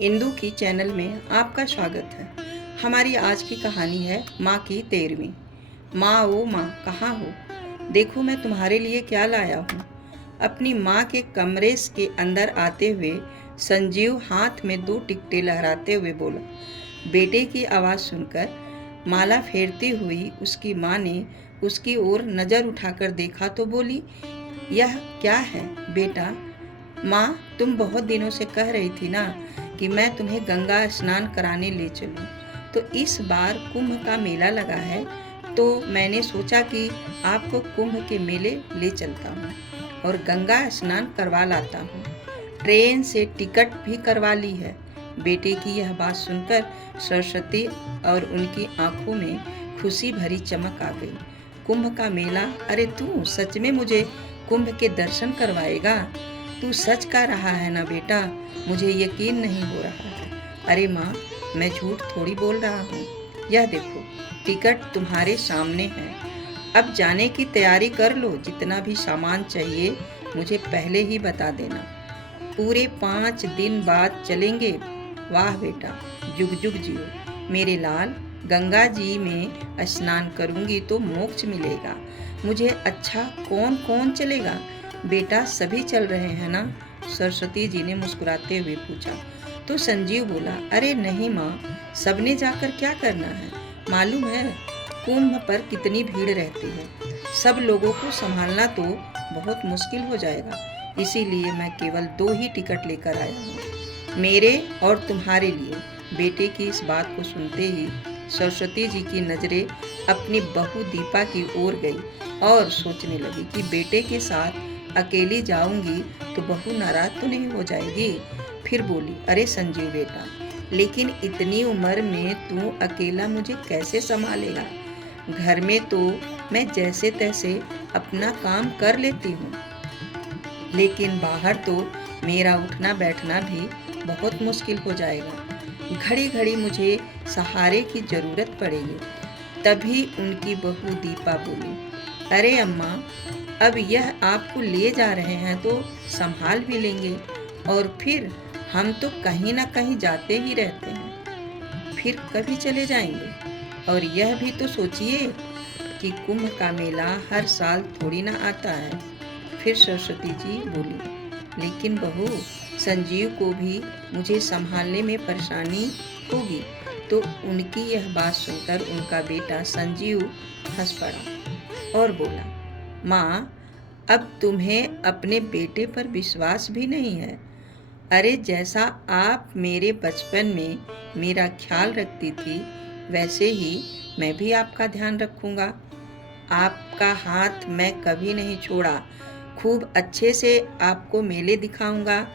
इंदु की चैनल में आपका स्वागत है। हमारी आज की कहानी है माँ की 13वीं। माँ ओ माँ कहाँ हो? देखो मैं तुम्हारे लिए क्या लाया हूँ। अपनी माँ के कमरे के अंदर आते हुए संजीव हाथ में 2 टिकटें लहराते हुए बोला। बेटे की आवाज़ सुनकर माला फेरती हुई उसकी माँ ने उसकी ओर नज़र उठाकर देखा तो बोली, यह क्या है बेटा? माँ, तुम बहुत दिनों से कह रही थी ना कि मैं तुम्हें गंगा स्नान कराने ले चलूं, तो इस बार कुंभ का मेला लगा है, तो मैंने सोचा कि आपको कुंभ के मेले ले चलता हूँ और गंगा स्नान करवा लाता हूँ। ट्रेन से टिकट भी करवा ली है। बेटे की यह बात सुनकर सरस्वती और उनकी आंखों में खुशी भरी चमक आ गई। कुंभ का मेला? अरे तू सच में मुझे कुंभ के दर्शन करवाएगा? तू सच कह रहा है ना बेटा? मुझे यकीन नहीं हो रहा है। अरे माँ, मैं झूठ थोड़ी बोल रहा हूँ। यह देखो, टिकट तुम्हारे सामने है। अब जाने की तैयारी कर लो। जितना भी सामान चाहिए मुझे पहले ही बता देना। पूरे 5 दिन बाद चलेंगे। वाह बेटा, जुग जुग जियो मेरे लाल। गंगा जी में स्नान करूँगी तो मोक्ष मिलेगा मुझे। अच्छा, कौन कौन चलेगा बेटा? सभी चल रहे हैं ना? सरस्वती जी ने मुस्कुराते हुए पूछा। तो संजीव बोला, अरे नहीं माँ, सबने जाकर क्या करना है? मालूम है कुंभ पर कितनी भीड़ रहती है। सब लोगों को संभालना तो बहुत मुश्किल हो जाएगा। इसीलिए मैं केवल 2 ही टिकट लेकर आया हूँ, मेरे और तुम्हारे लिए। बेटे की इस बात को सुनते ही सरस्वती जी की नज़रें अपनी बहू दीपा की ओर गई और सोचने लगी कि बेटे के साथ अकेली जाऊंगी तो बहू नाराज तो नहीं हो जाएगी। फिर बोली, अरे संजीव बेटा, लेकिन इतनी उम्र में तू अकेला मुझे कैसे संभालेगा? घर में तो मैं जैसे तैसे अपना काम कर लेती हूँ, लेकिन बाहर तो मेरा उठना बैठना भी बहुत मुश्किल हो जाएगा। घड़ी घड़ी मुझे सहारे की ज़रूरत पड़ेगी। तभी उनकी बहू दीपा बोली, अरे अम्मा, अब यह आपको ले जा रहे हैं तो संभाल भी लेंगे, और फिर हम तो कहीं ना कहीं जाते ही रहते हैं, फिर कभी चले जाएंगे। और यह भी तो सोचिए कि कुंभ का मेला हर साल थोड़ी ना आता है। फिर सरस्वती जी बोली, लेकिन बहू, संजीव को भी मुझे संभालने में परेशानी होगी। तो उनकी यह बात सुनकर उनका बेटा संजीव हंस पड़ा और बोला, माँ, अब तुम्हें अपने बेटे पर विश्वास भी नहीं है। अरे जैसा आप मेरे बचपन में मेरा ख्याल रखती थी, वैसे ही मैं भी आपका ध्यान रखूँगा। आपका हाथ मैं कभी नहीं छोड़ा। खूब अच्छे से आपको मेले दिखाऊंगा।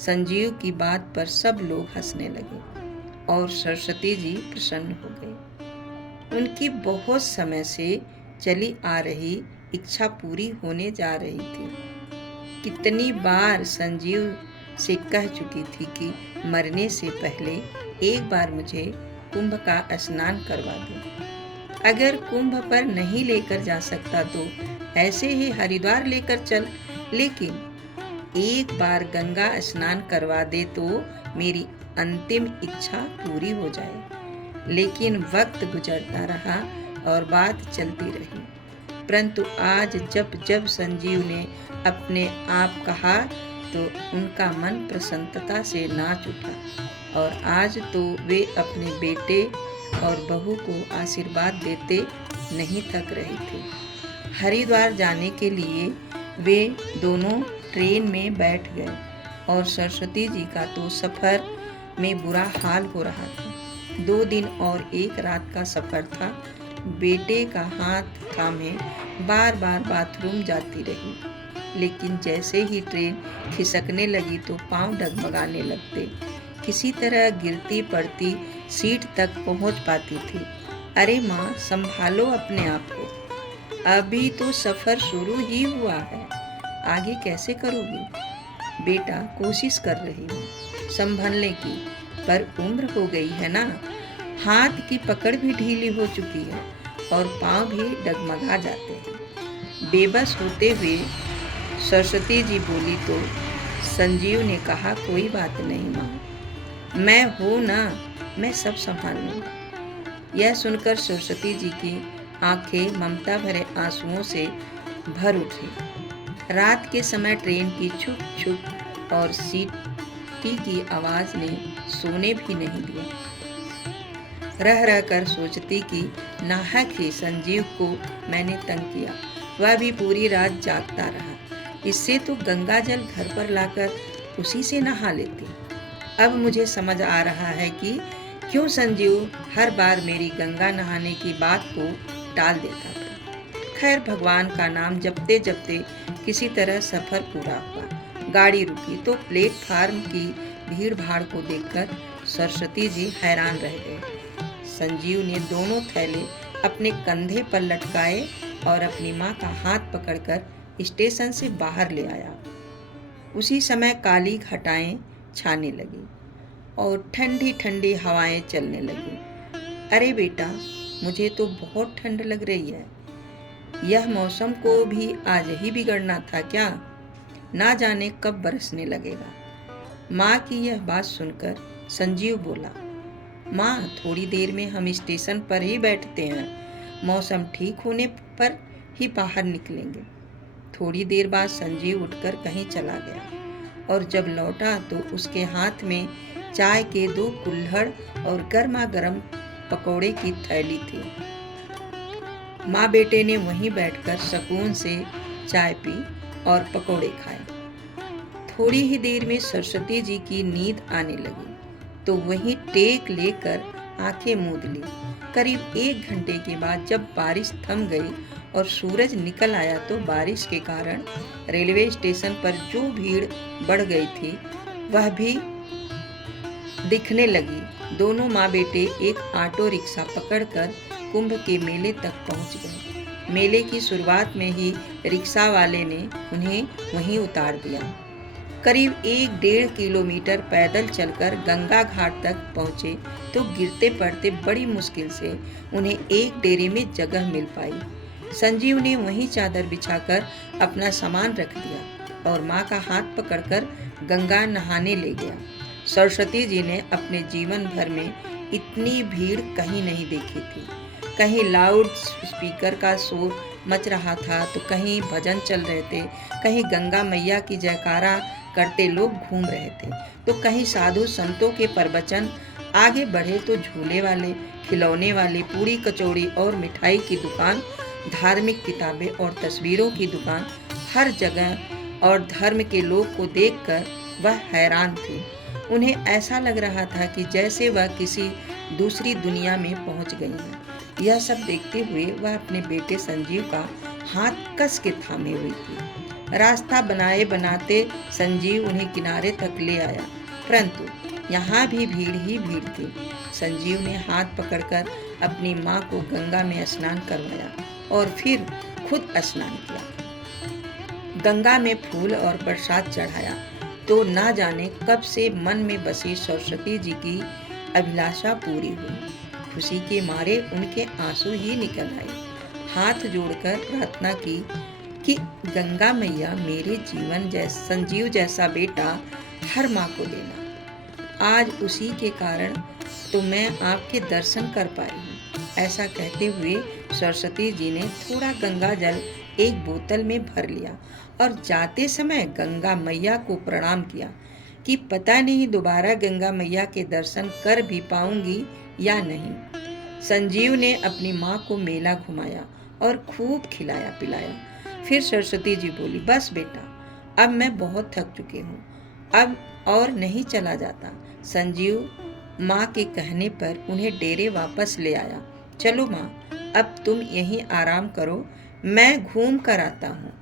संजीव की बात पर सब लोग हंसने लगे और सरस्वती जी प्रसन्न हो गई। उनकी बहुत समय से चली आ रही इच्छा पूरी होने जा रही थी। कितनी बार संजीव से कह चुकी थी कि मरने से पहले एक बार मुझे कुंभ का स्नान करवा दो। अगर कुंभ पर नहीं लेकर जा सकता तो ऐसे ही हरिद्वार लेकर चल, लेकिन एक बार गंगा स्नान करवा दे तो मेरी अंतिम इच्छा पूरी हो जाए। लेकिन वक्त गुजरता रहा और बात चलती रही, परंतु आज जब जब संजीव ने अपने आप कहा तो उनका मन प्रसन्नता से नाच उठा, और आज तो वे अपने बेटे और बहू को आशीर्वाद देते नहीं थक रही थी। हरिद्वार जाने के लिए वे दोनों ट्रेन में बैठ गए और सरस्वती जी का तो सफ़र में बुरा हाल हो रहा था। 2 दिन और 1 रात का सफ़र था। बेटे का हाथ थामे बार बार बाथरूम जाती रही, लेकिन जैसे ही ट्रेन खिसकने लगी तो पांव डगमगाने लगते। किसी तरह गिरती पड़ती सीट तक पहुंच पाती थी। अरे माँ, संभालो अपने आप को। अभी तो सफ़र शुरू ही हुआ है, आगे कैसे करोगी? बेटा, कोशिश कर रही हूँ संभलने की, पर उम्र हो गई है ना। हाथ की पकड़ भी ढीली हो चुकी है और पाँव भी डगमगा जाते हैं। बेबस होते हुए सरस्वती जी बोली तो संजीव ने कहा, कोई बात नहीं माँ, मैं हूँ ना, मैं सब संभाल लूँगा। यह सुनकर सरस्वती जी की आंखें ममता भरे आंसुओं से भर उठी। रात के समय ट्रेन की छुप छुप और सीटी की आवाज़ ने सोने भी नहीं दिया। रह रह कर सोचती कि नाहक ही संजीव को मैंने तंग किया, वह भी पूरी रात जागता रहा। इससे तो गंगा जल घर पर लाकर उसी से नहा लेती। अब मुझे समझ आ रहा है कि क्यों संजीव हर बार मेरी गंगा नहाने की बात को टाल देता था। खैर, भगवान का नाम जपते जपते किसी तरह सफर पूरा हुआ। गाड़ी रुकी तो प्लेटफार्म की भीड़ भाड़ को देखकर सरस्वती जी हैरान रह गए। संजीव ने दोनों थैले अपने कंधे पर लटकाए और अपनी माँ का हाथ पकड़कर स्टेशन से बाहर ले आया। उसी समय काली घटाएं छाने लगी और ठंडी ठंडी हवाएं चलने लगी। अरे बेटा, मुझे तो बहुत ठंड लग रही है। यह मौसम को भी आज ही बिगड़ना था क्या? ना जाने कब बरसने लगेगा। माँ की यह बात सुनकर संजीव बोला, माँ, थोड़ी देर में हम स्टेशन पर ही बैठते हैं। मौसम ठीक होने पर ही बाहर निकलेंगे। थोड़ी देर बाद संजीव उठकर कहीं चला गया और जब लौटा तो उसके हाथ में चाय के 2 कुल्हड़ और गर्मा गर्म पकौड़े की थैली थी। माँ बेटे ने वहीं बैठकर सुकून से चाय पी और पकौड़े खाए। थोड़ी ही देर में सरस्वती जी की नींद आने लगी तो वहीं टेक लेकर आंखें मूंद ली। करीब 1 घंटे के बाद जब बारिश थम गई और सूरज निकल आया तो बारिश के कारण रेलवे स्टेशन पर जो भीड़ बढ़ गई थी वह भी दिखने लगी। दोनों माँ बेटे एक ऑटो रिक्शा पकड़कर कुंभ के मेले तक पहुँच गए। मेले की शुरुआत में ही रिक्शा वाले ने उन्हें वहीं उतार दिया। करीब 1-1.5 किलोमीटर पैदल चलकर गंगा घाट तक पहुँचे तो गिरते पड़ते बड़ी मुश्किल से उन्हें एक डेरे में जगह मिल पाई। संजीव ने वहीं चादर बिछाकर अपना सामान रख दिया और माँ का हाथ पकड़कर गंगा नहाने ले गया। सरस्वती जी ने अपने जीवन भर में इतनी भीड़ कहीं नहीं देखी थी। कहीं लाउड स्पीकर का शोर मच रहा था तो कहीं भजन चल रहे थे, कहीं गंगा मैया की जयकारा करते लोग घूम रहे थे तो कहीं साधु संतों के प्रवचन। आगे बढ़े तो झूले वाले, खिलौने वाले, पूरी कचौड़ी और मिठाई की दुकान, धार्मिक किताबें और तस्वीरों की दुकान, हर जगह। और धर्म के लोग को देखकर वह हैरान थी। उन्हें ऐसा लग रहा था कि जैसे वह किसी दूसरी दुनिया में पहुंच गई हैं। यह सब देखते हुए वह अपने बेटे संजीव का हाथ कस के थामे हुई थी। रास्ता बनाए बनाते संजीव उन्हें किनारे तक ले आया, परंतु यहाँ भी भीड़ ही भीड़ थी। संजीव ने हाथ पकड़कर अपनी माँ को गंगा में स्नान करवाया और फिर खुद स्नान किया। गंगा में फूल और प्रसाद चढ़ाया तो ना जाने कब से मन में बसी सरस्वती जी की अभिलाषा पूरी हुई। खुशी के मारे उनके आंसू ही निकल आए। हाथ जोड़कर प्रार्थना की कि गंगा मैया मेरे संजीव जैसा बेटा हर माँ को देना। आज उसी के कारण तो मैं आपके दर्शन कर पाई हूँ। ऐसा कहते हुए सरस्वती जी ने थोड़ा गंगा जल एक बोतल में भर लिया और जाते समय गंगा मैया को प्रणाम किया कि पता नहीं दोबारा गंगा मैया के दर्शन कर भी पाऊंगी या नहीं। संजीव ने अपनी माँ को मेला घुमाया और खूब खिलाया पिलाया। फिर सरस्वती जी बोली, बस बेटा, अब मैं बहुत थक चुकी हूँ, अब और नहीं चला जाता। संजीव माँ के कहने पर उन्हें डेरे वापस ले आया। चलो माँ, अब तुम यहीं आराम करो, मैं घूम कर आता हूँ।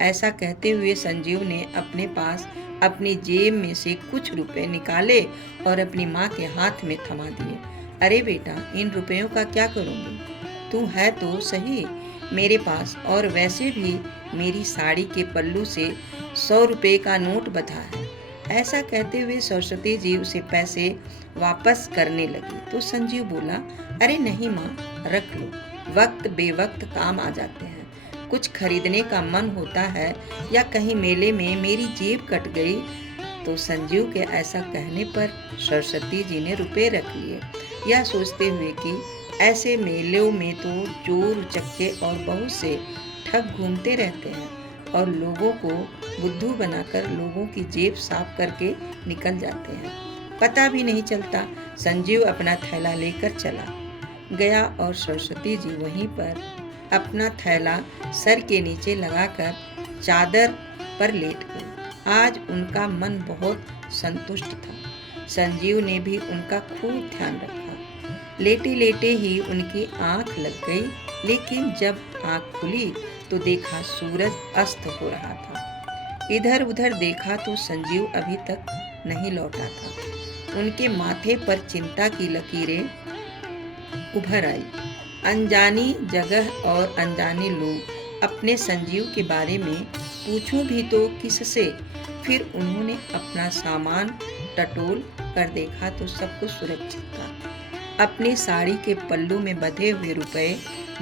ऐसा कहते हुए संजीव ने अपने पास अपनी जेब में से कुछ रुपए निकाले और अपनी माँ के हाथ में थमा दिए। अरे बेटा, इन रुपयों का क्या करूँगी? तू है तो सही मेरे पास, और वैसे भी मेरी साड़ी के पल्लू से 100 रुपये का नोट बंधा है। ऐसा कहते हुए सरस्वती जी उसे पैसे वापस करने लगी तो संजीव बोला, अरे नहीं माँ, रख लो, वक्त बेवक्त काम आ जाते हैं। कुछ खरीदने का मन होता है या कहीं मेले में मेरी जेब कट गई तो संजीव के ऐसा कहने पर सरस्वती जी ने रुपए रख लिए, यह सोचते हुए कि ऐसे मेलों में तो चोर उचक्के और बहुत से ठग घूमते रहते हैं और लोगों को बुद्धू बनाकर लोगों की जेब साफ करके निकल जाते हैं, पता भी नहीं चलता। संजीव अपना थैला लेकर चला गया और सरस्वती जी वहीं पर अपना थैला सर के नीचे लगाकर चादर पर लेट गई। आज उनका मन बहुत संतुष्ट था। संजीव ने भी उनका खूब ध्यान रखा। लेटे लेटे ही उनकी आंख लग गई, लेकिन जब आंख खुली तो देखा सूरज अस्त हो रहा था। इधर उधर देखा तो संजीव अभी तक नहीं लौटा था। उनके माथे पर चिंता की लकीरें उभर आई। अनजानी जगह और अनजाने लोग अपने संजीव के बारे में पूछूं भी तो किससे। फिर उन्होंने अपना सामान टटोल कर देखा तो सब कुछ सुरक्षित था। अपनी साड़ी के पल्लू में बंधे हुए रुपए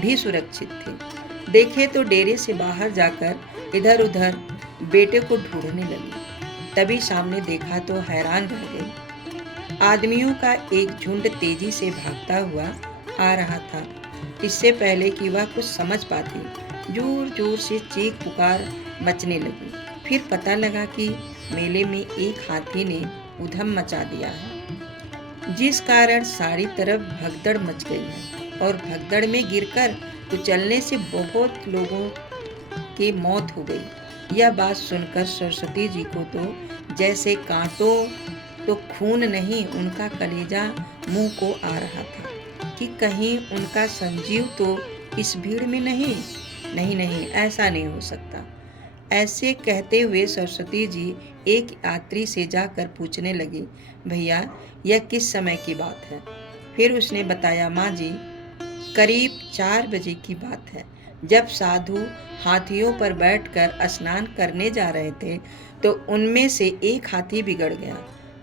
भी सुरक्षित थे। देखे तो डेरे से बाहर जाकर इधर उधर बेटे को ढूंढने लगी। तभी सामने देखा तो हैरान रह गई। आदमियों का एक झुंड तेजी से भागता हुआ आ रहा था। इससे पहले कि वह कुछ समझ पाती, जोर जोर से चीख पुकार मचने लगी। फिर पता लगा कि मेले में एक हाथी ने उधम मचा दिया है, जिस कारण सारी तरफ भगदड़ मच गई है और भगदड़ में गिरकर कुचलने से बहुत लोगों की मौत हो गई। यह बात सुनकर सरस्वती जी को तो जैसे कांटों तो खून नहीं, उनका कलेजा मुंह को आ रहा था कि कहीं उनका संजीव तो इस भीड़ में नहीं। नहीं नहीं, ऐसा नहीं हो सकता। ऐसे कहते हुए सरस्वती जी एक यात्री से जाकर पूछने लगी, भैया यह किस समय की बात है? फिर उसने बताया, माँ जी करीब 4 बजे की बात है। जब साधु हाथियों पर बैठकर स्नान करने जा रहे थे तो उनमें से एक हाथी बिगड़ गया,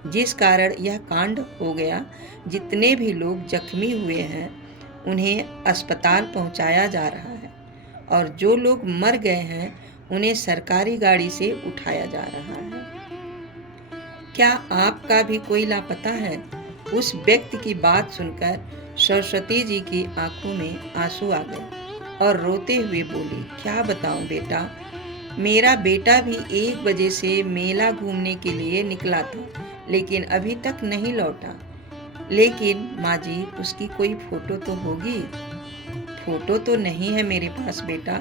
जिस कारण यह कांड हो गया। जितने भी लोग जख्मी हुए हैं उन्हें अस्पताल पहुंचाया जा रहा है और जो लोग मर गए हैं उन्हें सरकारी गाड़ी से उठाया जा रहा है। क्या आपका भी कोई लापता है? उस व्यक्ति की बात सुनकर सरस्वती जी की आंखों में आंसू आ गए और रोते हुए बोली, क्या बताऊं बेटा, मेरा बेटा भी 1 बजे से मेला घूमने के लिए निकला था, लेकिन अभी तक नहीं लौटा। लेकिन माँ जी उसकी कोई फोटो तो होगी? फोटो तो नहीं है मेरे पास बेटा,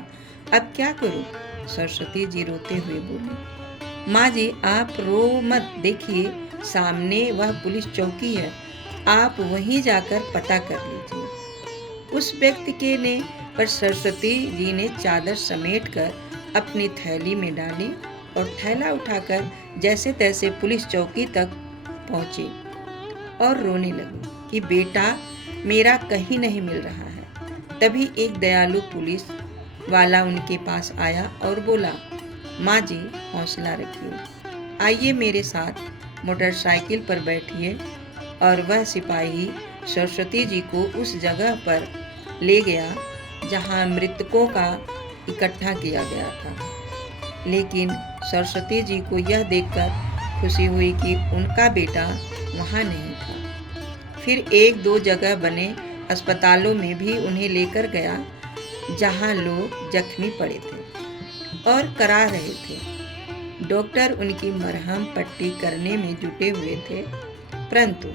अब क्या करूं? सरस्वती जी रोते हुए बोली, माँ जी आप रो मत, देखिए सामने वह पुलिस चौकी है, आप वहीं जाकर पता कर लीजिए। उस व्यक्ति के ने पर सरस्वती जी ने चादर समेटकर अपनी थैली में डाली और थैला उठाकर जैसे तैसे पुलिस चौकी तक पहुंची और रोने लगी कि बेटा मेरा कहीं नहीं मिल रहा है। तभी एक दयालु पुलिस वाला उनके पास आया और बोला, माँ जी हौसला रखिए, आइए मेरे साथ मोटरसाइकिल पर बैठिए। और वह सिपाही सरस्वती जी को उस जगह पर ले गया जहाँ मृतकों का इकट्ठा किया गया था। लेकिन सरस्वती जी को यह देखकर खुशी हुई कि उनका बेटा वहाँ नहीं था। फिर 1-2 जगह बने अस्पतालों में भी उन्हें लेकर गया जहाँ लोग जख्मी पड़े थे और करा रहे थे। डॉक्टर उनकी मरहम पट्टी करने में जुटे हुए थे, परंतु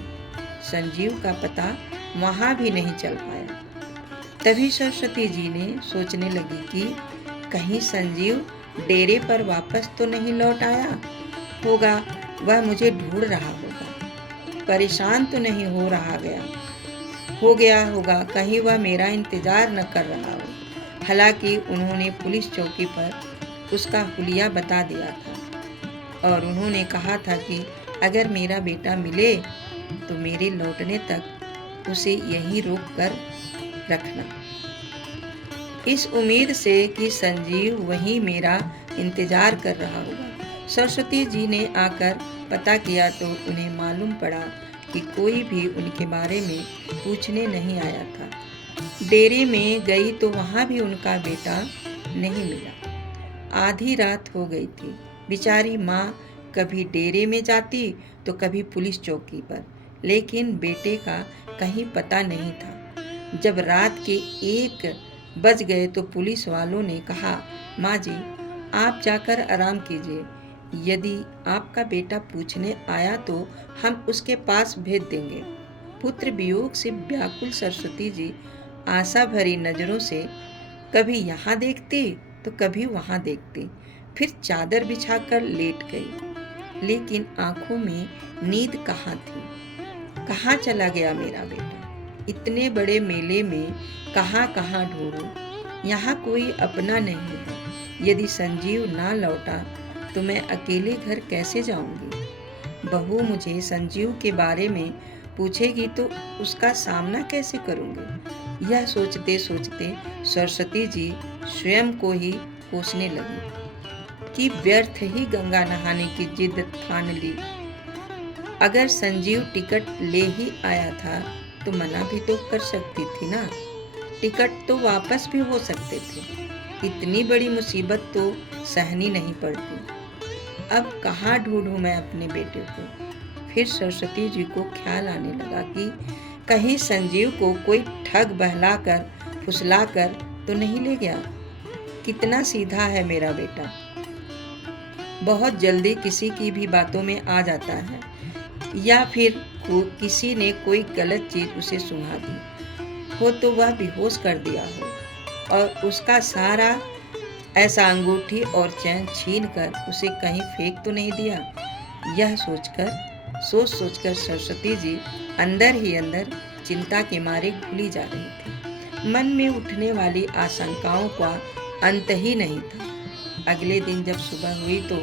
संजीव का पता वहाँ भी नहीं चल पाया। तभी सरस्वती जी ने सोचने लगी कि कहीं संजीव डेरे पर वापस तो नहीं लौट आया होगा, वह मुझे ढूंढ रहा होगा, परेशान तो नहीं हो गया होगा, कहीं वह मेरा इंतजार न कर रहा हो। हालांकि उन्होंने पुलिस चौकी पर उसका हुलिया बता दिया था और उन्होंने कहा था कि अगर मेरा बेटा मिले तो मेरे लौटने तक उसे यहीं रोक कर रखना, इस उम्मीद से कि संजीव वहीं मेरा इंतजार कर रहा होगा। सरस्वती जी ने आकर पता किया तो उन्हें मालूम पड़ा कि कोई भी उनके बारे में पूछने नहीं आया था। डेरे में गई तो वहाँ भी उनका बेटा नहीं मिला। आधी रात हो गई थी। बेचारी माँ कभी डेरे में जाती तो कभी पुलिस चौकी पर, लेकिन बेटे का कहीं पता नहीं था। जब रात के 1 बज गए तो पुलिस वालों ने कहा, माँ जी आप जाकर आराम कीजिए, यदि आपका बेटा पूछने आया तो हम उसके पास भेज देंगे। पुत्र वियोग से व्याकुल सरस्वती जी आशा भरी नजरों से कभी यहाँ देखती तो कभी वहाँ देखती, फिर चादर बिछाकर लेट गई। लेकिन आंखों में नींद कहाँ थी। कहाँ चला गया मेरा बेटा? इतने बड़े मेले में कहाँ कहाँ ढूंढूं? यहाँ कोई अपना नहीं है। यदि संजीव ना लौटा तो मैं अकेले घर कैसे जाऊंगी? बहू मुझे संजीव के बारे में पूछेगी तो उसका सामना कैसे करूंगी? यह सोचते सोचते सरस्वती जी स्वयं को ही कोसने लगी कि व्यर्थ ही गंगा नहाने की जिद ठान ली। अगर संजीव टिकट ले ही आया था तो मना भी तो कर सकती थी ना। टिकट तो वापस भी हो सकते थे। इतनी बड़ी मुसीबत तो सहनी नहीं पड़ती। अब कहाँ ढूंढूं मैं अपने बेटे को? फिर सरस्वती जी को ख्याल आने लगा कि कहीं संजीव को कोई ठग बहलाकर फुसलाकर तो नहीं ले गया। कितना सीधा है मेरा बेटा, बहुत जल्दी किसी की भी बातों में आ जाता है, या फिर किसी ने कोई गलत चीज उसे सुना दी हो तो वह बेहोश कर दिया हो और उसका सारा ऐसा अंगूठी और चैन छीन कर उसे कहीं फेंक तो नहीं दिया। यह सोच सोचकर सरस्वती जी अंदर ही अंदर चिंता के मारे घुली जा रही थी। मन में उठने वाली आशंकाओं का अंत ही नहीं था। अगले दिन जब सुबह हुई तो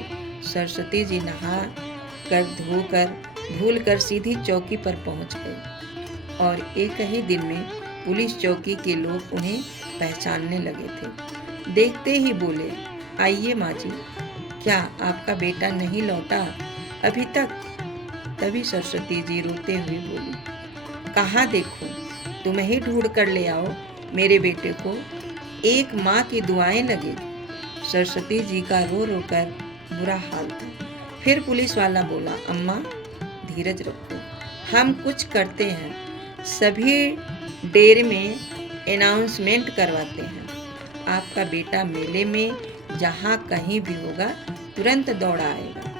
सरस्वती जी नहा कर धोकर भूल कर सीधी चौकी पर पहुंच गई और एक ही दिन में पुलिस चौकी के लोग उन्हें पहचानने लगे थे। देखते ही बोले, आइए माँ जी, क्या आपका बेटा नहीं लौटा अभी तक? तभी सरस्वती जी रोते हुए बोली, कहाँ देखो, तुम ही ढूंढ कर ले आओ मेरे बेटे को, एक माँ की दुआएं लगेगी। सरस्वती जी का रो रो कर बुरा हाल था। फिर पुलिस वाला बोला, अम्मा धीरज रखो, हम कुछ करते हैं, सभी डेरे में अनाउंसमेंट करवाते हैं। आपका बेटा मेले में जहाँ कहीं भी होगा तुरंत दौड़ा आएगा।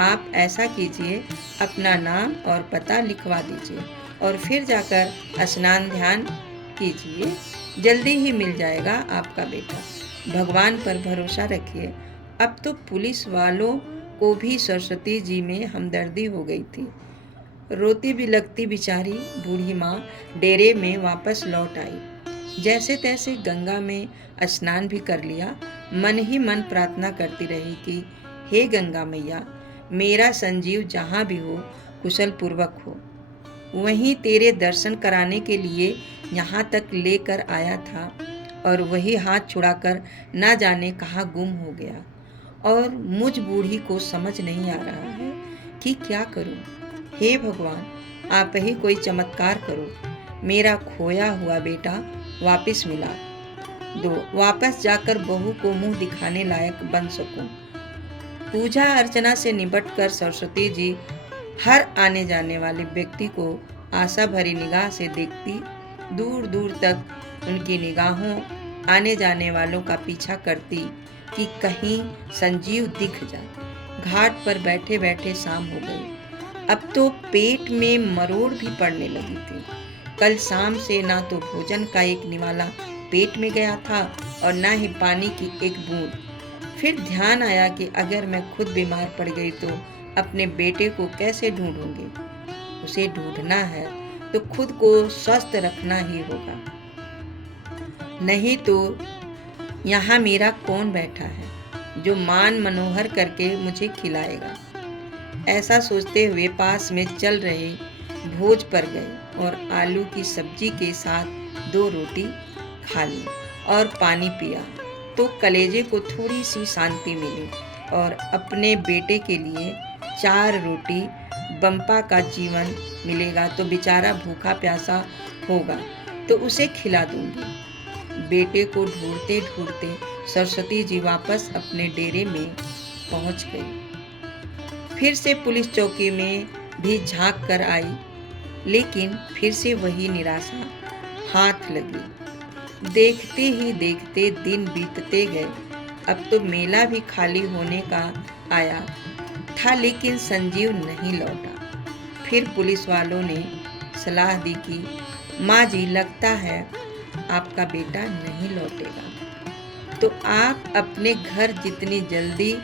आप ऐसा कीजिए, अपना नाम और पता लिखवा दीजिए और फिर जाकर स्नान ध्यान कीजिए, जल्दी ही मिल जाएगा आपका बेटा। भगवान पर भरोसा रखिए। अब तो पुलिस वालों को भी सरस्वती जी में हमदर्दी हो गई थी। रोती भी लगती बेचारी बूढ़ी माँ डेरे में वापस लौट आई। जैसे तैसे गंगा में स्नान भी कर लिया। मन ही मन प्रार्थना करती रही कि हे गंगा मैया, मेरा संजीव जहाँ भी हो कुशल पूर्वक हो। वहीं तेरे दर्शन कराने के लिए यहाँ तक लेकर आया था और वही हाथ छुड़ाकर ना जाने कहाँ गुम हो गया और मुझ बूढ़ी को समझ नहीं आ रहा है कि क्या करूं। हे भगवान, आप ही कोई चमत्कार करो, मेरा खोया हुआ बेटा वापस मिला दो, वापस जाकर बहू को मुंह दिखाने लायक बन सकूं। पूजा अर्चना से निपटकर सरस्वती जी हर आने जाने वाले व्यक्ति को आशा भरी निगाह से देखती, दूर दूर तक उनकी निगाहों आने जाने वालों का पीछा करती कि कहीं संजीव दिख जाए। घाट पर बैठे बैठे शाम हो गई। अब तो पेट में मरोड़ भी पड़ने लगी थी। कल शाम से ना तो भोजन का एक निवाला पेट में गया था और ना ही पानी की एक बूंद। फिर ध्यान आया कि अगर मैं खुद बीमार पड़ गई तो अपने बेटे को कैसे ढूंढूंगी। उसे ढूंढना है तो खुद को स्वस्थ रखना ही होगा, नहीं तो यहाँ मेरा कौन बैठा है जो मान मनोहर करके मुझे खिलाएगा। ऐसा सोचते हुए पास में चल रहे भोज पर गए और आलू की सब्जी के साथ 2 रोटी खा ली और पानी पिया तो कलेजे को थोड़ी सी शांति मिली और अपने बेटे के लिए 4 रोटी बंपा का जीवन मिलेगा तो बेचारा भूखा प्यासा होगा तो उसे खिला दूंगी। बेटे को ढूंढते ढूंढते सरस्वती जी वापस अपने डेरे में पहुंच गई। फिर से पुलिस चौकी में भी झांक कर आई, लेकिन फिर से वही निराशा हाथ लगी। देखते ही देखते दिन बीतते गए। अब तो मेला भी खाली होने का आया था, लेकिन संजीव नहीं लौटा। फिर पुलिस वालों ने सलाह दी कि माँ जी, लगता है आपका बेटा नहीं लौटेगा, तो आप अपने घर जितनी जल्दी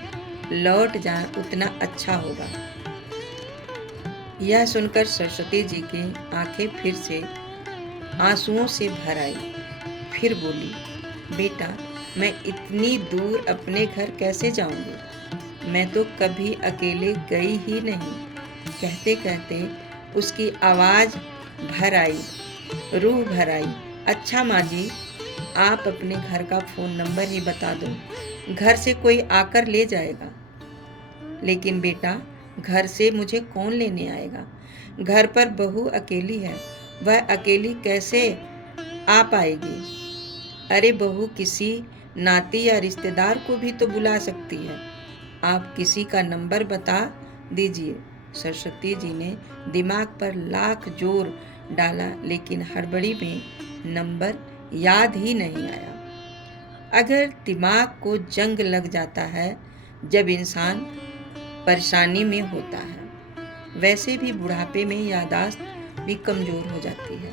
लौट जाएं उतना अच्छा होगा। यह सुनकर सरस्वती जी की आंखें फिर से आंसुओं से भर आई। फिर बोली, बेटा, मैं इतनी दूर अपने घर कैसे जाऊंगी? मैं तो कभी अकेले गई ही नहीं। कहते कहते उसकी आवाज़ भर आई, रूह भर आई। अच्छा माँ जी, आप अपने घर का फ़ोन नंबर ही बता दो, घर से कोई आकर ले जाएगा। लेकिन बेटा, घर से मुझे कौन लेने आएगा? घर पर बहू अकेली है, वह अकेली कैसे आ पाएगी? अरे बहू किसी नाती या रिश्तेदार को भी तो बुला सकती है। आप किसी का नंबर बता दीजिए। सरस्वती जी ने दिमाग पर लाख जोर डाला, लेकिन हड़बड़ी में नंबर याद ही नहीं आया। अगर दिमाग को जंग लग जाता है जब इंसान परेशानी में होता है, वैसे भी बुढ़ापे में याददाश्त भी कमज़ोर हो जाती है।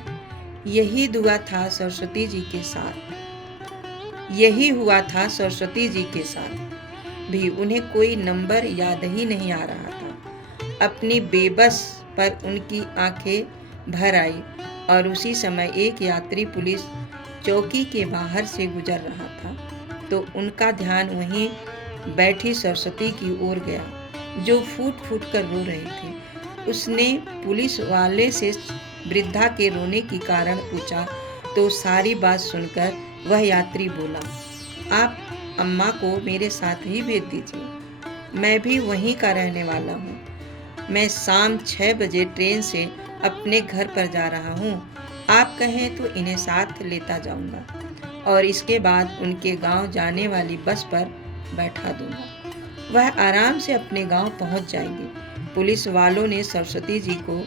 यही हुआ था सरस्वती जी के साथ भी। उन्हें कोई नंबर याद ही नहीं आ रहा था। अपनी बेबस पर उनकी आंखें भर आई और उसी समय एक यात्री पुलिस चौकी के बाहर से गुजर रहा था, तो उनका ध्यान वहीं बैठी सरस्वती की ओर गया, जो फूट फूट कर रो रही थी। उसने पुलिस वाले से वृद्धा के रोने की कारण पूछा, तो सारी बात सुनकर वह यात्री बोला, आप अम्मा को मेरे साथ ही भेज दीजिए, मैं भी वहीं का रहने वाला हूँ। मैं शाम 6 बजे ट्रेन से अपने घर पर जा रहा हूँ। आप कहें तो इन्हें साथ लेता जाऊँगा और इसके बाद उनके गांव जाने वाली बस पर बैठा दूँगा। वह आराम से अपने गांव पहुँच जाएंगे। पुलिस वालों ने सरस्वती जी को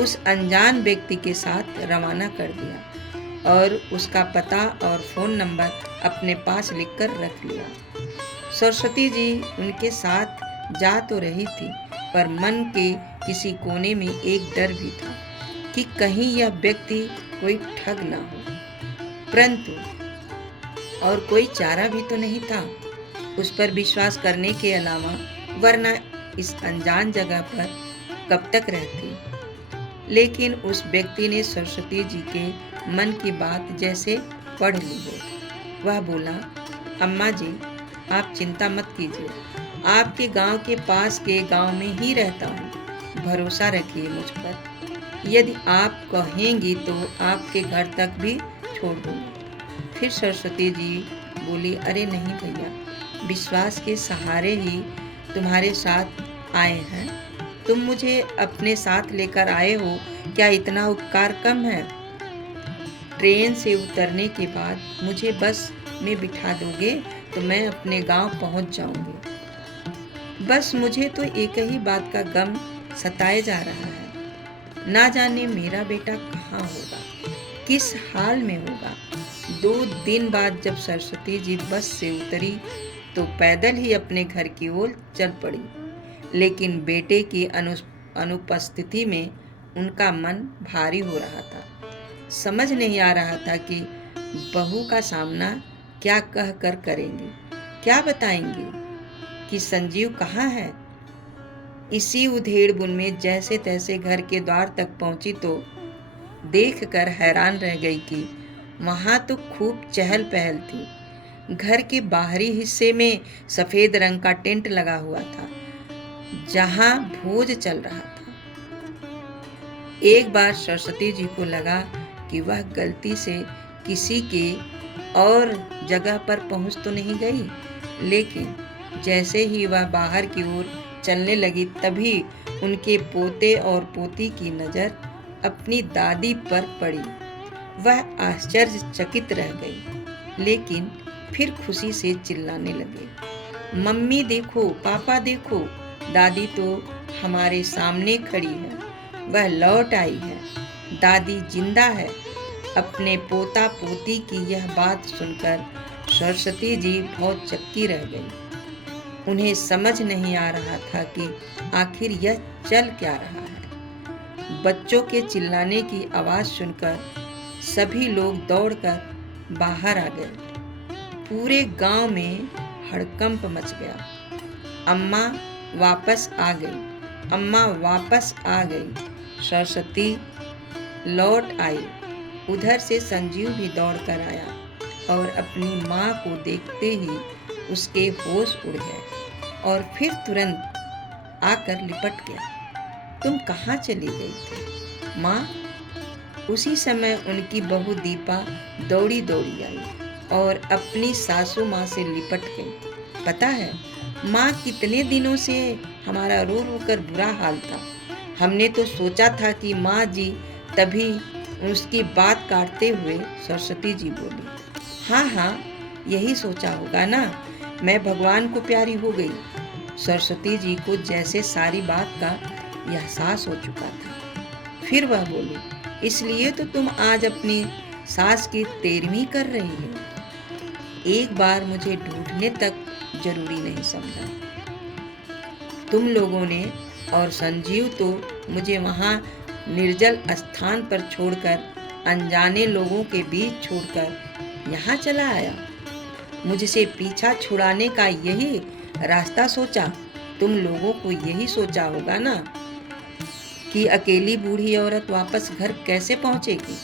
उस अनजान व्यक्ति के साथ रवाना कर दिया और उसका पता और फ़ोन नंबर अपने पास लिखकर रख लिया। सरस्वती जी उनके साथ जा तो रही थी, पर मन के किसी कोने में एक डर भी था कि कहीं यह व्यक्ति कोई ठग ना हो। परंतु और कोई चारा भी तो नहीं था उस पर विश्वास करने के अलावा, वरना इस अनजान जगह पर कब तक रहती। लेकिन उस व्यक्ति ने सरस्वती जी के मन की बात जैसे पढ़ ली हो। वह बोला, अम्मा जी, आप चिंता मत कीजिए, आपके गांव के पास के गांव में ही रहता हूँ, भरोसा रखिए मुझ पर। यदि आप कहेंगी तो आपके घर तक भी छोड़ दूँगी। फिर सरस्वती जी बोली, अरे नहीं भैया, विश्वास के सहारे ही तुम्हारे साथ आए हैं। तुम मुझे अपने साथ लेकर आए हो, क्या इतना उपकार कम है? ट्रेन से उतरने के बाद मुझे बस में बिठा दोगे तो मैं अपने गांव पहुंच जाऊंगी। बस मुझे तो एक ही बात का गम सताए जा रहा है, ना जाने मेरा बेटा कहाँ होगा, किस हाल में होगा। 2 दिन बाद जब सरस्वती जी बस से उतरी तो पैदल ही अपने घर की ओर चल पड़ी। लेकिन बेटे की अनुपस्थिति में उनका मन भारी हो रहा था। समझ नहीं आ रहा था कि बहू का सामना क्या कह कर करेंगी, क्या बताएंगी कि संजीव कहाँ है। इसी उधेड़-बुन में जैसे तैसे घर के द्वार तक पहुंची तो देखकर हैरान रह गई कि वहां तो खूब चहल पहल थी। घर के बाहरी हिस्से में सफेद रंग का टेंट लगा हुआ था, जहां भोज चल रहा था। एक बार सरस्वती जी को लगा कि वह गलती से किसी के और जगह पर पहुंच तो नहीं गई, लेकिन जैसे ही वह बाहर की ओर चलने लगी, तभी उनके पोते और पोती की नज़र अपनी दादी पर पड़ी। वह आश्चर्यचकित रह गई, लेकिन फिर खुशी से चिल्लाने लगे, मम्मी देखो, पापा देखो, दादी तो हमारे सामने खड़ी है, वह लौट आई है, दादी जिंदा है। अपने पोता पोती की यह बात सुनकर सरस्वती जी बहुत चक्की रह गई। उन्हें समझ नहीं आ रहा था कि आखिर यह चल क्या रहा है। बच्चों के चिल्लाने की आवाज़ सुनकर सभी लोग दौड़कर बाहर आ गए। पूरे गांव में हड़कंप मच गया। अम्मा वापस आ गई, अम्मा वापस आ गई, सरस्वती लौट आई। उधर से संजीव भी दौड़कर आया और अपनी माँ को देखते ही उसके होश उड़ गए और फिर तुरंत आकर लिपट गया। तुम कहाँ चली गई थी माँ? उसी समय उनकी बहू दीपा दौड़ी दौड़ी आई और अपनी सासू माँ से लिपट गई। पता है माँ, कितने दिनों से हमारा रो रो कर बुरा हाल था। हमने तो सोचा था कि माँ जी, तभी उसकी बात काटते हुए सरस्वती जी बोली, हाँ हाँ, यही सोचा होगा ना, मैं भगवान को प्यारी हो गई। सरस्वती जी को जैसे सारी बात का एहसास हो चुका था। फिर वह बोली, इसलिए तो तुम आज अपनी सास की तेरहवीं कर रही हो। एक बार मुझे ढूंढने तक जरूरी नहीं समझा तुम लोगों ने, और संजीव तो मुझे वहाँ निर्जल स्थान पर छोड़कर, अनजाने लोगों के बीच छोड़कर यहाँ चला आया। मुझसे पीछा छुड़ाने का यही रास्ता सोचा। तुम लोगों को यही सोचा होगा ना कि अकेली बूढ़ी औरत वापस घर कैसे पहुँचेगी,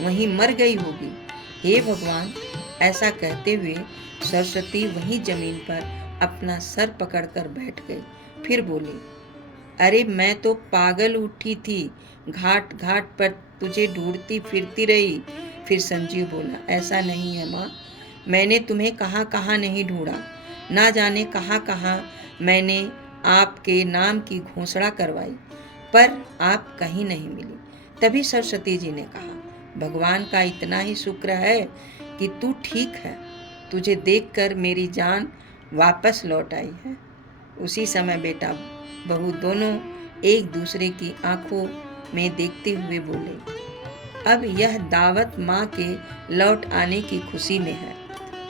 वहीं मर गई होगी। हे भगवान, ऐसा कहते हुए सरस्वती वहीं जमीन पर अपना सर पकड़कर बैठ गई। फिर बोली, अरे मैं तो पागल उठी थी, घाट घाट पर तुझे ढूंढती फिरती रही। फिर संजीव बोला, ऐसा नहीं है माँ, मैंने तुम्हें कहाँ कहाँ नहीं ढूंढा, ना जाने कहाँ कहाँ मैंने आपके नाम की घोषणा करवाई, पर आप कहीं नहीं मिली। तभी सरस्वती जी ने कहा, भगवान का इतना ही शुक्र है कि तू ठीक है, तुझे देखकर मेरी जान वापस लौट आई है। उसी समय बेटा बहू दोनों एक दूसरे की आंखों में देखते हुए बोले, अब यह दावत माँ के लौट आने की खुशी में है,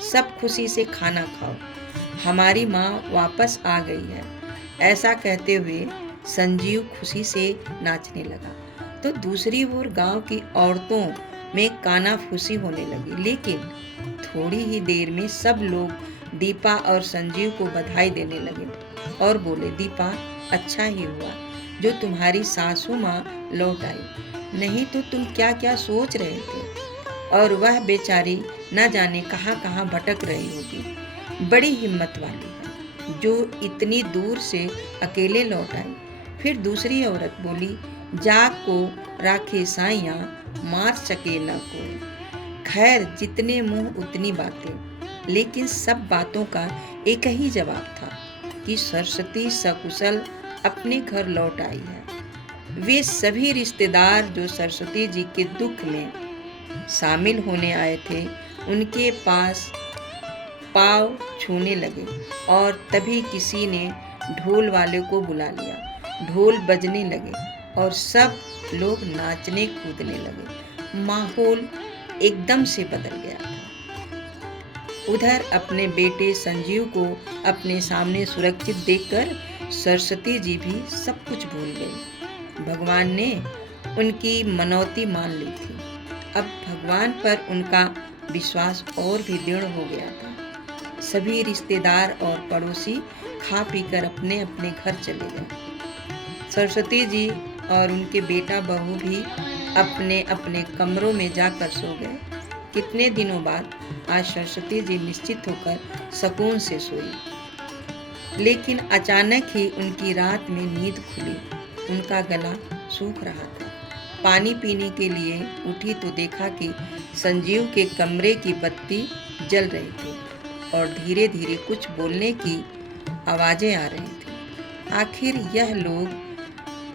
सब खुशी से खाना खाओ, हमारी माँ वापस आ गई है। ऐसा कहते हुए संजीव खुशी से नाचने लगा। तो दूसरी ओर गांव की औरतों में कानाफूसी होने लगी। लेकिन थोड़ी ही देर में सब लोग दीपा और संजीव को बधाई देने लगे और बोले, दीपा, अच्छा ही हुआ जो तुम्हारी सासू माँ लौट आई, नहीं तो तुम क्या क्या सोच रहे थे, और वह बेचारी न जाने कहाँ कहाँ भटक रही होगी। बड़ी हिम्मत वाली है जो इतनी दूर से अकेले लौट आई। फिर दूसरी औरत बोली, जाग को राखे साइयाँ, मार सके न कोई। खैर, जितने मुंह उतनी बातें, लेकिन सब बातों का एक ही जवाब था कि सरस्वती सकुशल अपने घर लौट आई है। वे सभी रिश्तेदार जो सरस्वती जी के दुख में शामिल होने आए थे, उनके पास पाँव छूने लगे और तभी किसी ने ढोल वाले को बुला लिया। ढोल बजने लगे और सब लोग नाचने कूदने लगे। माहौल एकदम से बदल गया था। उधर अपने बेटे संजीव को अपने सामने सुरक्षित देखकर सरस्वती जी भी सब कुछ भूल गई। भगवान ने उनकी मनौती मान ली थी। अब भगवान पर उनका विश्वास और भी दृढ़ हो गया था। सभी रिश्तेदार और पड़ोसी खा पीकर अपने अपने घर चले गए। सरस्वती जी और उनके बेटा बहू भी अपने अपने कमरों में जाकर सो गए। कितने दिनों बाद आज सरस्वती जी निश्चित होकर सुकून से सोई। लेकिन अचानक ही उनकी रात में नींद खुली। उनका गला सूख रहा था। पानी पीने के लिए उठी तो देखा कि संजीव के कमरे की बत्ती जल रही थी और धीरे धीरे कुछ बोलने की आवाज़ें आ रही थी। आखिर यह लोग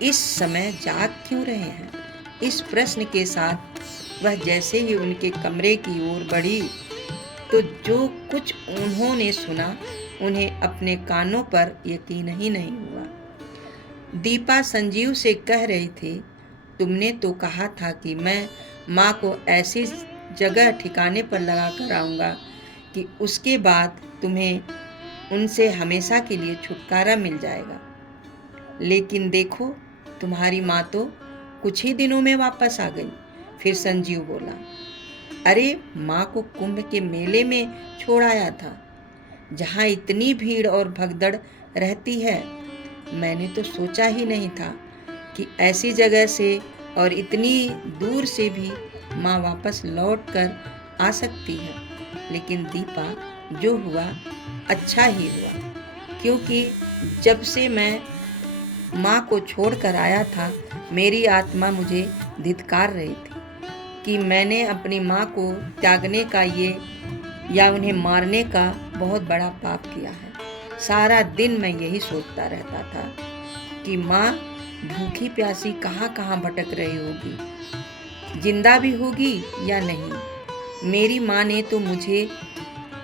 इस समय जाग क्यों रहे हैं? इस प्रश्न के साथ वह जैसे ही उनके कमरे की ओर बढ़ी तो जो कुछ उन्होंने सुना उन्हें अपने कानों पर यकीन ही नहीं हुआ। दीपा संजीव से कह रही थी, तुमने तो कहा था कि मैं माँ को ऐसी जगह ठिकाने पर लगा कर आऊँगा कि उसके बाद तुम्हें उनसे हमेशा के लिए छुटकारा मिल जाएगा। लेकिन देखो, तुम्हारी माँ तो कुछ ही दिनों में वापस आ गई। फिर संजीव बोला, अरे माँ को कुंभ के मेले में छोड़ आया था, जहाँ इतनी भीड़ और भगदड़ रहती है। मैंने तो सोचा ही नहीं था कि ऐसी जगह से और इतनी दूर से भी माँ वापस लौट कर आ सकती है। लेकिन दीपा, जो हुआ अच्छा ही हुआ, क्योंकि जब से मैं माँ को छोड़ कर आया था, मेरी आत्मा मुझे धिक्कार रही थी कि मैंने अपनी माँ को त्यागने का या उन्हें मारने का बहुत बड़ा पाप किया है। सारा दिन मैं यही सोचता रहता था कि माँ भूखी प्यासी कहाँ कहाँ भटक रही होगी, जिंदा भी होगी या नहीं। मेरी माँ ने तो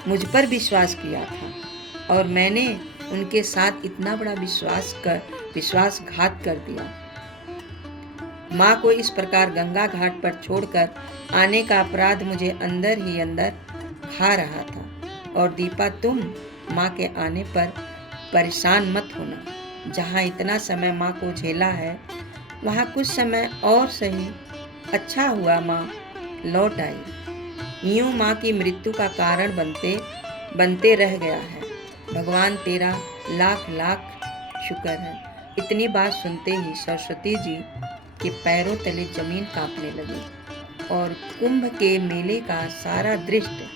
मुझ पर विश्वास किया था और मैंने उनके साथ इतना बड़ा विश्वासघात कर दिया। माँ को इस प्रकार गंगा घाट पर छोड़कर आने का अपराध मुझे अंदर ही अंदर खा रहा था। और दीपा, तुम माँ के आने पर परेशान मत होना। जहाँ इतना समय माँ को झेला है, वहाँ कुछ समय और सही। अच्छा हुआ माँ लौट आई। यूं माँ की मृत्यु का कारण बनते रह गया है। भगवान तेरा लाख लाख शुक्र है। इतनी बात सुनते ही सरस्वती जी के पैरों तले जमीन कांपने लगी और कुंभ के मेले का सारा दृश्य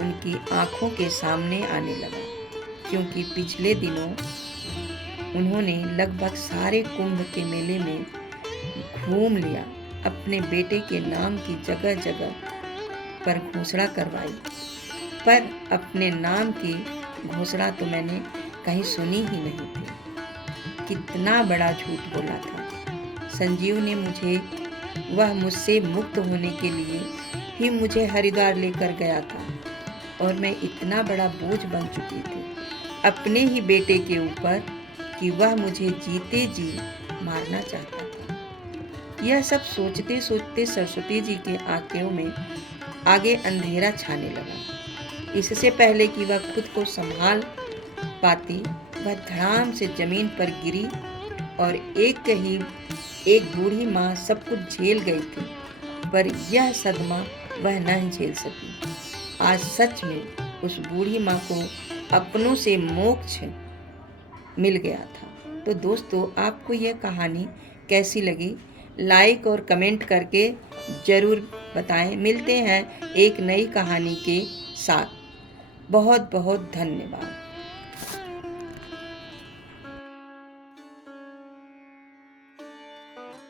उनकी आंखों के सामने आने लगा, क्योंकि पिछले दिनों उन्होंने लगभग सारे कुंभ के मेले में घूम लिया। अपने बेटे के नाम की जगह जगह पर घोषणा करवाई, पर अपने नाम की घोषणा तो मैंने कहीं सुनी ही नहीं थी। कितना बड़ा झूठ बोला था। संजीव ने वह मुझसे मुक्त होने के लिए ही मुझे हरिद्वार लेकर गया था और मैं इतना बड़ा बोझ बन चुकी थी अपने ही बेटे के ऊपर कि वह मुझे जीते जी मारना चाहता था। यह सब सोचते सोचते सरस्वती जी के आंखों में आगे अंधेरा छाने लगा। इससे पहले कि वह खुद को संभाल पाती, वह धड़ाम से जमीन पर गिरी और एक बूढ़ी माँ सब कुछ झेल गई थी, पर यह सदमा वह नहीं झेल सकी। आज सच में उस बूढ़ी माँ को अपनों से मोक्ष मिल गया था। तो दोस्तों, आपको यह कहानी कैसी लगी, लाइक और कमेंट करके ज़रूर बताएं। मिलते हैं एक नई कहानी के साथ। बहुत बहुत धन्यवाद।